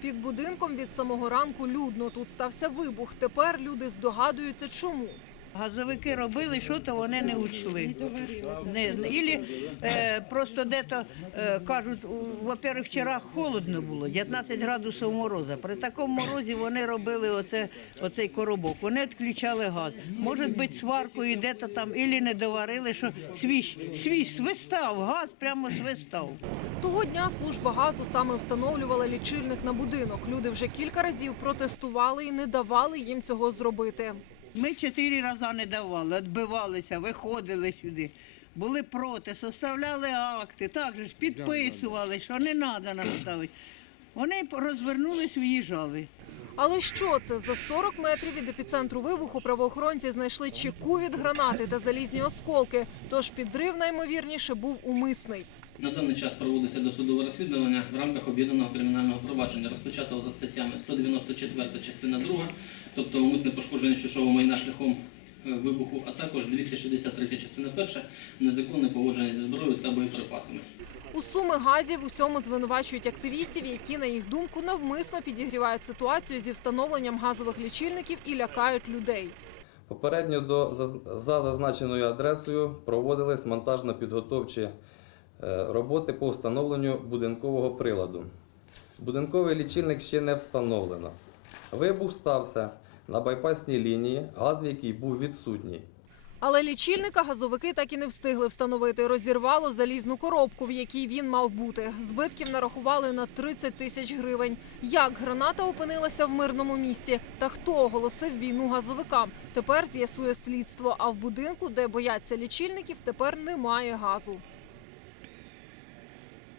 Під будинком від самого ранку людно. Тут стався вибух. Тепер люди здогадуються, чому. Газовики робили, що то вони не учли. Не, ілі е, просто де-то е, кажуть, во-первых, вчора холодно було, 19 градусів мороза. При такому морозі вони робили оце, оцей коробок. Вони відключали газ. Може бути, сваркою де-то там, ілі не доварили, що свіж, свіж свистав, газ прямо свистав. Того дня служба газу саме встановлювала лічильник на будинок. Люди вже кілька разів протестували і не давали їм цього зробити. Ми чотири рази не давали, відбивалися, виходили сюди. Були проти, составляли акти, так же ж підписували, що не треба нам ставити. Вони розвернулись, уїжджали. Але що це? За 40 метрів від епіцентру вибуху правоохоронці знайшли чеку від гранати та залізні осколки. Тож підрив наймовірніше був умисний. На даний час проводиться досудове розслідування в рамках об'єднаного кримінального провадження, розпочатого за статтями 194 частина 2, тобто умисне пошкодження чужого майна шляхом е, вибуху, а також 263 частина 1, незаконне поводження зі зброєю та боєприпасами. У суми газів усьому звинувачують активістів, які, на їх думку, навмисно підігрівають ситуацію зі встановленням газових лічильників і лякають людей. Попередньо до за зазначеною адресою проводились монтажно-підготовчі роботи по встановленню будинкового приладу. Будинковий лічильник ще не встановлено. Вибух стався на байпасній лінії, газ в якій був відсутній. Але лічильника газовики так і не встигли встановити. Розірвало залізну коробку, в якій він мав бути. Збитків нарахували на 30 тисяч гривень. Як граната опинилася в мирному місті? Та хто оголосив війну газовикам? Тепер з'ясує слідство. А в будинку, де бояться лічильників, тепер немає газу.